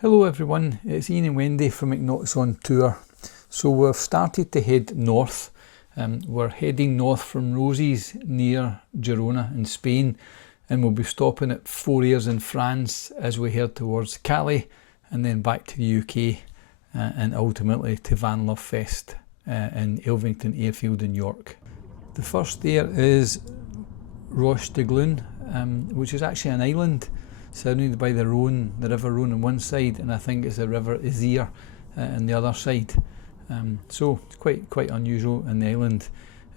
Hello everyone, it's Ian and Wendy from McNaughton's on tour. So we've started to head north. We're heading north from Rosie's near Girona in Spain, and we'll be stopping at 4 Aires in France as we head towards Calais and then back to the UK and ultimately to Van Love Fest in Elvington Airfield in York. The first there is Roche De Glune, which is actually an island surrounded by the Rhone, the River Rhone on one side, and I think it's the River Aire on the other side. So it's quite unusual in the island.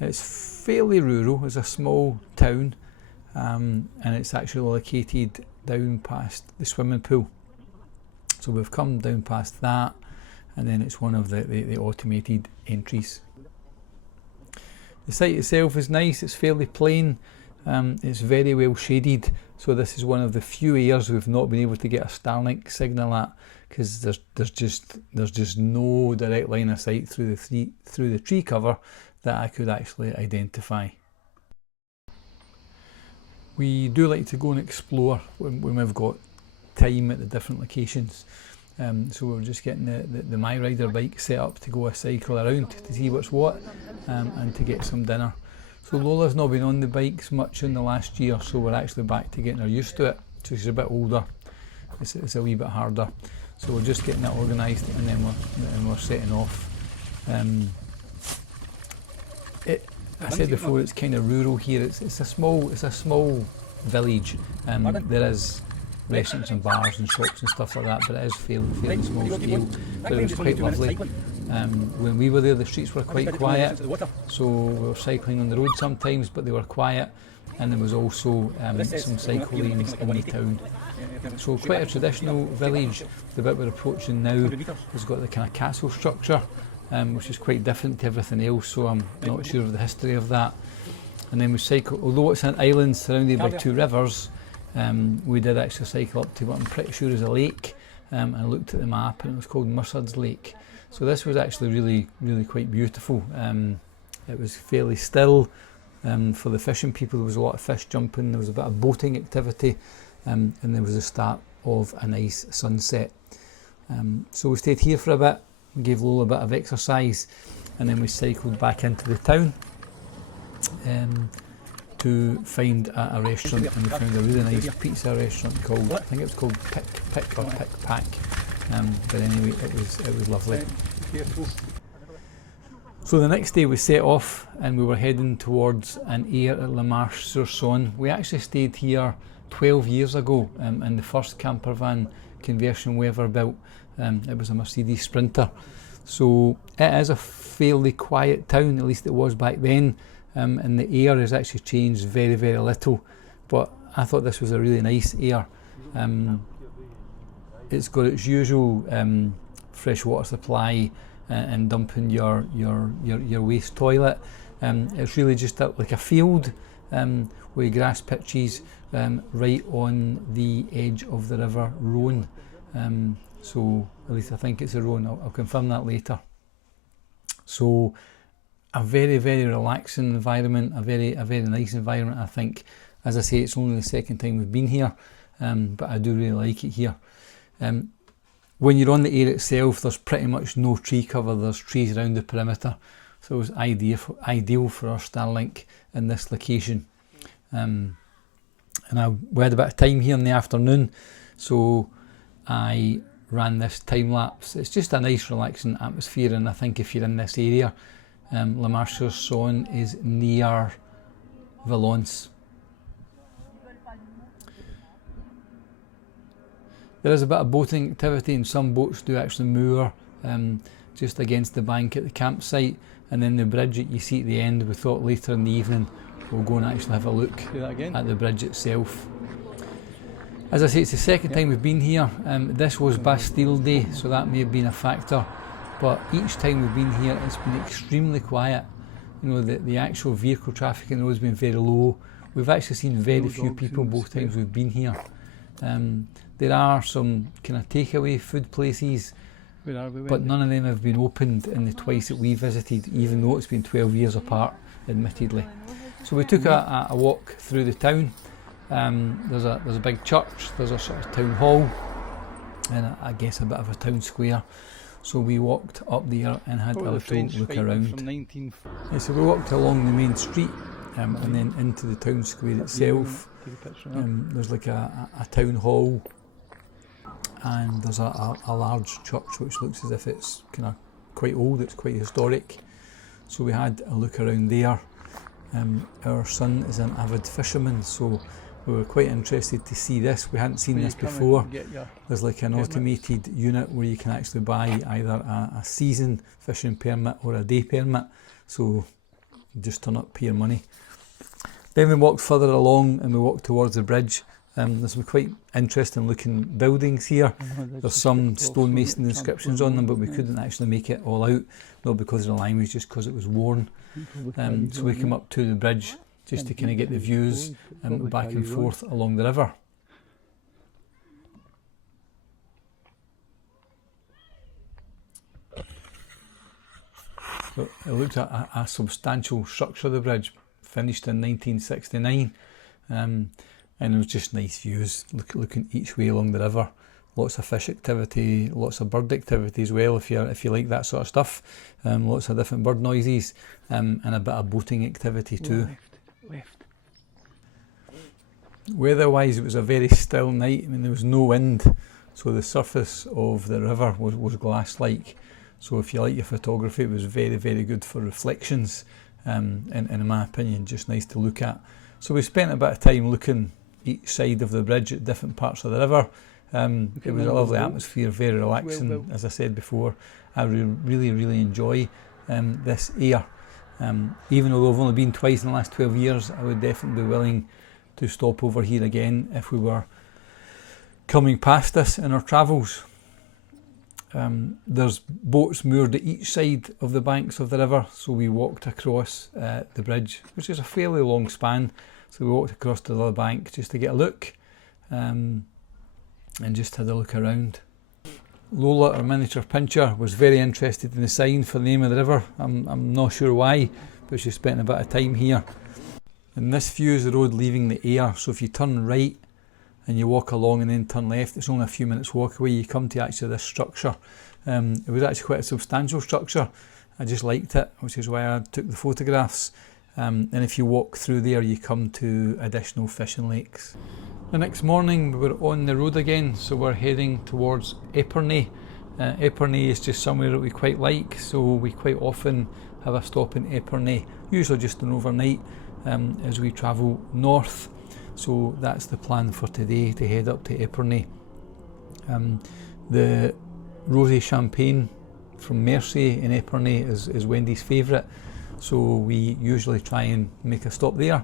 It's fairly rural, it's a small town, and it's actually located down past the swimming pool. So we've come down past that, and then it's one of the automated entries. The site itself is nice, it's fairly plain, it's very well shaded, so this is one of the few areas we've not been able to get a Starlink signal at, because there's just no direct line of sight through the tree cover that I could actually identify. We do like to go and explore when we've got time at the different locations. So we're just getting the My Rider bike set up to go a cycle around to see what's what, and to get some dinner. So Lola's not been on the bikes much in the last year, so we're actually back to getting her used to it. So she's a bit older, it's a wee bit harder. So we're just getting that organised, and then we're setting off. I said before, it's kind of rural here. It's a small village. There is restaurants and bars and shops and stuff like that, but it is fairly small scale. But it was quite lovely. When we were there, the streets were quite quiet, so we were cycling on the road sometimes, but they were quiet, and there was also some cycle lanes in the town. So quite a traditional village. The bit we're approaching now has got the kind of castle structure, which is quite different to everything else, so I'm not sure of the history of that. And then we cycle, although it's an island surrounded by two rivers, we did actually cycle up to what I'm pretty sure is a lake, and I looked at the map and it was called Mercier's Lake. So this was actually really quite beautiful. It was fairly still. For the fishing people, there was a lot of fish jumping, there was a bit of boating activity, and there was the start of a nice sunset. So we stayed here for a bit, gave Lola a bit of exercise, and then we cycled back into the town to find a restaurant, and we found a really nice pizza restaurant called, I think it was called Pick Pack. But anyway, it was lovely. So the next day we set off and we were heading towards an aire at Lamarche Sur Saone. We actually stayed here 12 years ago in the first camper van conversion we ever built. It was a Mercedes Sprinter. So it is a fairly quiet town, at least it was back then, and the aire has actually changed very little, but I thought this was a really nice aire. It's got its usual fresh water supply and dumping your waste toilet. It's really just like a field with grass pitches right on the edge of the River Rhone. So at least I think it's the Rhone, I'll confirm that later. So a very relaxing environment, a very nice environment, I think. As I say, it's only the second time we've been here, but I do really like it here. When you're on the aire itself, there's pretty much no tree cover, there's trees around the perimeter, so it was ideal for our Starlink in this location. And we had a bit of time here in the afternoon, so I ran this time lapse. It's just a nice relaxing atmosphere, and I think if you're in this area, Lamarche Sur Saone is near Valence. There is a bit of boating activity, and some boats do actually moor just against the bank at the campsite, and then the bridge that you see at the end, we thought later in the evening we'll go and actually have a look at the bridge itself. As I say, it's the second time we've been here. This was Bastille Day, so that may have been a factor, but each time we've been here it's been extremely quiet. You know, the actual vehicle traffic in the road has been very low. We've actually seen very few people both times we've been here. There are some kind of takeaway food places, but none of them have been opened in the twice that we visited, even though it's been 12 years apart, admittedly. So we took a walk through the town. There's a big church, there's a sort of town hall, and I guess a bit of a town square. So we walked up there and had a little look around. So we walked along the main street and then into the town square itself. There's like a town hall, and there's a large church which looks as if it's kind of quite old, it's quite historic. So we had a look around there. Our son is an avid fisherman, so we were quite interested to see this. We hadn't seen this before. There's like an automated unit where you can actually buy either a season fishing permit or a day permit. So you just turn up, pay your money. Then we walked further along and we walked towards the bridge. There's some quite interesting looking buildings here. There's some stonemason inscriptions on them, but we couldn't actually make it all out, not because of the language, just because it was worn. So we came up to the bridge just to kind of get the views back and forth along the river. So it looked at a substantial structure of the bridge, finished in 1969, and it was just nice views, looking each way along the river. Lots of fish activity, lots of bird activity as well, if you like that sort of stuff. Lots of different bird noises, and a bit of boating activity too. Left. Weather-wise, it was a very still night. I mean, there was no wind, so the surface of the river was glass-like. So if you like your photography, it was very, very good for reflections, and in my opinion, just nice to look at. So we spent a bit of time looking each side of the bridge at different parts of the river. It was a lovely atmosphere, very relaxing. As I said before, I really enjoy this aire. Even though I've only been twice in the last 12 years, I would definitely be willing to stop over here again if we were coming past this in our travels. There's boats moored at each side of the banks of the river, so we walked across the bridge, which is a fairly long span. So we walked across to the other bank just to get a look, and just had a look around. Lola, our miniature pincher, was very interested in the sign for the name of the river. I'm not sure why, but she spent a bit of time here. And this view is the road leaving the aire, so if you turn right and you walk along and then turn left, it's only a few minutes walk away, you come to actually this structure. It was actually quite a substantial structure. I just liked it, which is why I took the photographs. And if you walk through there, you come to additional fishing lakes. The next morning we were on the road again, so we're heading towards Epernay. Epernay is just somewhere that we quite like, so we quite often have a stop in Epernay, usually just an overnight, as we travel north. So that's the plan for today, to head up to Epernay. The rosé champagne from Mercier in Epernay is Wendy's favourite, so we usually try and make a stop there,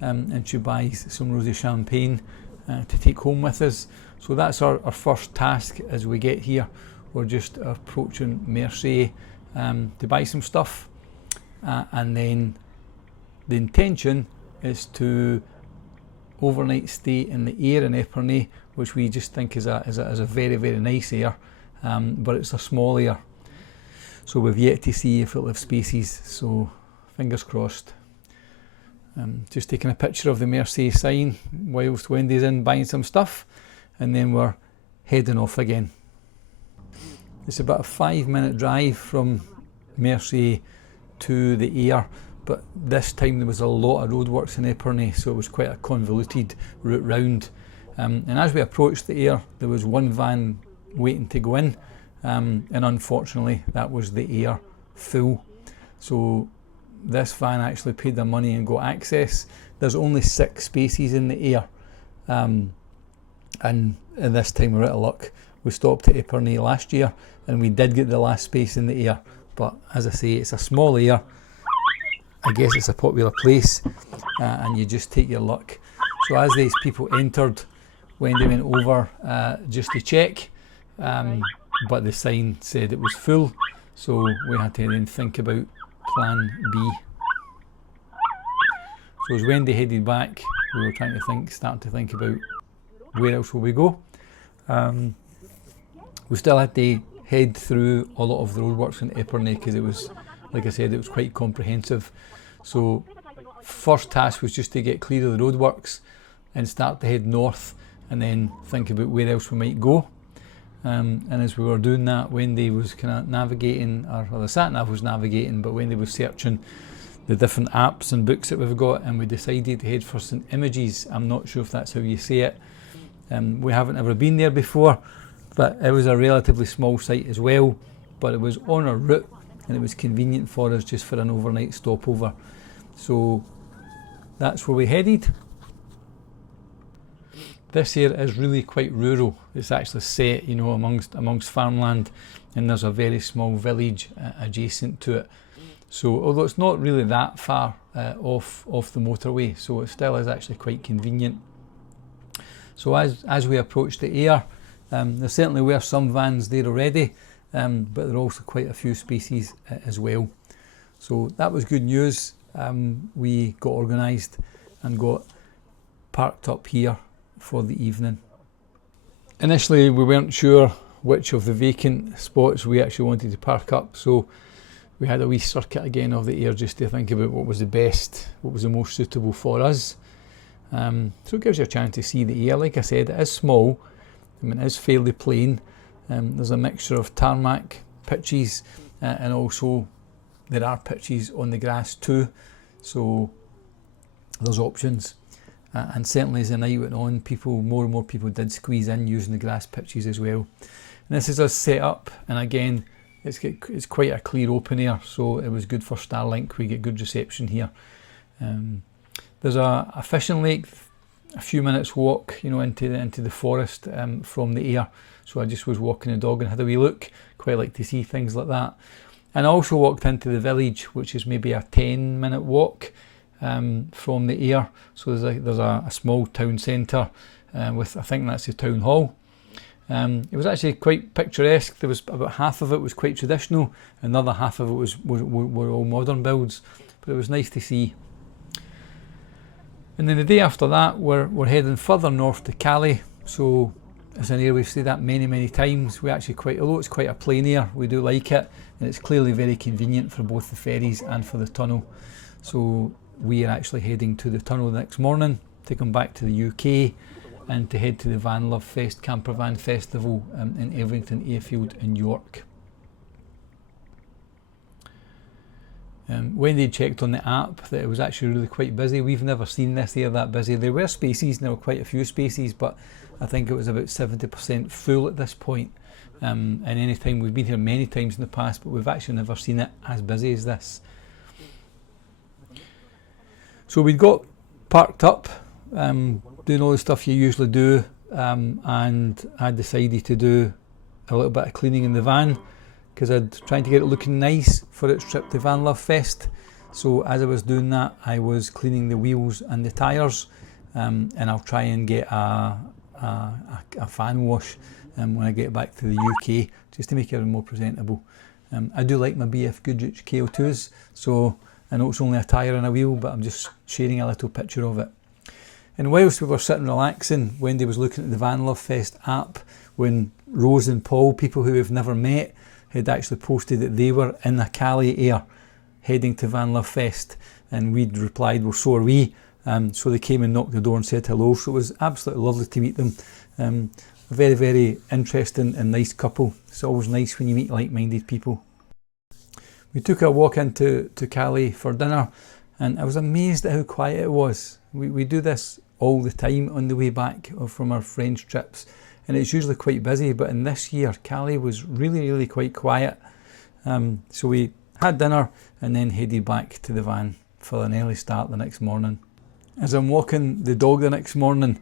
and she buys some rosé champagne to take home with us. So that's our first task as we get here. We're just approaching Mercier to buy some stuff, and then the intention is to overnight stay in the aire in Epernay, which we just think is a very, very nice aire, but it's a small aire, so we've yet to see if it'll have spaces, so fingers crossed. Just taking a picture of the Mercier sign whilst Wendy's in buying some stuff, and then we're heading off again. It's about a 5-minute drive from Mercier to the aire, but this time there was a lot of roadworks in Epernay, so it was quite a convoluted route round. And as we approached the aire, there was one van waiting to go in, and unfortunately that was the aire full. So this van actually paid their money and got access. There's only 6 spaces in the aire, and this time we're out of luck. We stopped at Epernay last year and we did get the last space in the aire, but as I say, it's a small aire. I guess it's a popular place, and you just take your luck. So as these people entered, Wendy went over just to check, but the sign said it was full, so we had to then think about plan B. So as Wendy headed back, we were starting to think about where else will we go. We still had to head through a lot of the roadworks in Epernay because it was, like I said, it was quite comprehensive. So first task was just to get clear of the roadworks and start to head north, and then think about where else we might go. and as we were doing that, Wendy was kind of navigating, or the sat-nav was navigating, but Wendy was searching the different apps and books that we've got, and we decided to head for St Imoges. I'm not sure if that's how you say it. We haven't ever been there before, but it was a relatively small site as well, but it was on our route and it was convenient for us just for an overnight stopover. So that's where we headed. This here is really quite rural. It's actually set, you know, amongst farmland, and there's a very small village adjacent to it. So although it's not really that far off the motorway, so it still is actually quite convenient. So as we approached the aire, there certainly were some vans there already, but there are also quite a few spaces as well. So that was good news. We got organised and got parked up here for the evening. Initially we weren't sure which of the vacant spots we actually wanted to park up, so we had a wee circuit again of the aire just to think about what was the best, what was the most suitable for us. So it gives you a chance to see the aire. Like I said, it is small, I mean it is fairly plain. There's a mixture of tarmac pitches and also there are pitches on the grass too, so there's options. And certainly as the night went on, more and more people did squeeze in using the grass pitches as well. And this is us set up, and again it's quite a clear open air, so it was good for Starlink. We get good reception here. There's a fishing lake a few minutes walk, you know, into the forest from the aire. So I just was walking the dog and had a wee look. Quite like to see things like that. And I also walked into the village, which is maybe a 10-minute walk from the aire. So there's a small town centre with, I think that's the town hall. It was actually quite picturesque. There was about half of it was quite traditional, and the other half of it were all modern builds, but it was nice to see. And then the day after that, we're heading further north to Calais. So it's an area we've stayed at many times. We actually although it's quite a plain air, we do like it, and it's clearly very convenient for both the ferries and for the tunnel. So we are actually heading to the tunnel the next morning to come back to the UK and to head to the Van Love Fest Campervan Festival in Everington Airfield in York. Wendy checked on the app that it was actually really quite busy. We've never seen this air that busy. There were spaces, there were quite a few spaces, but I think it was about 70% full at this point. And any time, we've been here many times in the past, but we've actually never seen it as busy as this. So we got parked up, doing all the stuff you usually do, and I decided to do a little bit of cleaning in the van, because I'd trying to get it looking nice for its trip to Van Love Fest. So as I was doing that, I was cleaning the wheels and the tyres, and I'll try and get a fan wash when I get back to the UK, just to make it more presentable. I do like my BF Goodrich KO2s, so I know it's only a tyre and a wheel, but I'm just sharing a little picture of it. And whilst we were sitting relaxing, Wendy was looking at the Van Love Fest app when Rose and Paul, people who we've never met, had actually posted that they were in a Calais aire heading to Van Love Fest, and we'd replied, well, so are we. So they came and knocked the door and said hello, so it was absolutely lovely to meet them. A very interesting and nice couple. It's always nice when you meet like-minded people. We took a walk into Calais for dinner, and I was amazed at how quiet it was. We do this all the time on the way back from our French trips, and it's usually quite busy, but in this year Calais was really quite quiet. So we had dinner and then headed back to the van for an early start the next morning. As I'm walking the dog the next morning,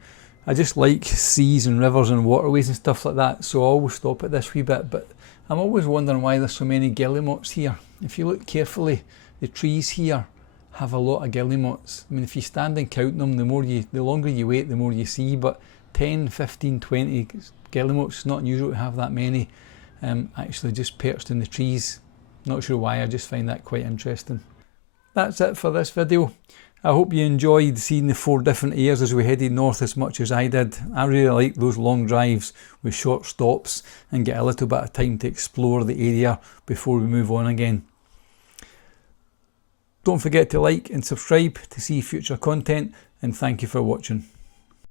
I just like seas and rivers and waterways and stuff like that, so I always stop at this wee bit, but I'm always wondering why there's so many guillemots here. If you look carefully, the trees here have a lot of guillemots. I mean, if you stand and count them, the longer you wait, the more you see, but 10, 15, 20 guillemots, it's not unusual to have that many actually just perched in the trees. Not sure why, I just find that quite interesting. That's it for this video. I hope you enjoyed seeing the 4 different aires as we headed north as much as I did. I really like those long drives with short stops and get a little bit of time to explore the area before we move on again. Don't forget to like and subscribe to see future content, and thank you for watching.